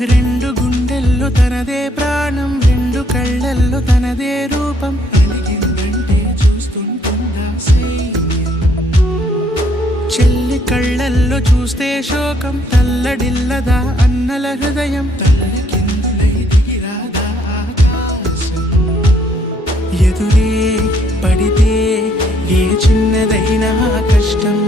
రెండు గుండెల్లో తనదే ప్రాణం, రెండు కళ్ళల్లో తనదే రూపం. అలిగిందంటే చూస్తుంటుందా సైన్యం. చెల్లి కళ్ళల్లో చూస్తే శోకం, తల్లడిల్లదా అన్నల హృదయం. తల్లి కిందులై దిగిరాదా ఆకాశం. ఎదురే పడితే ఏ చిన్నదైనా కష్టం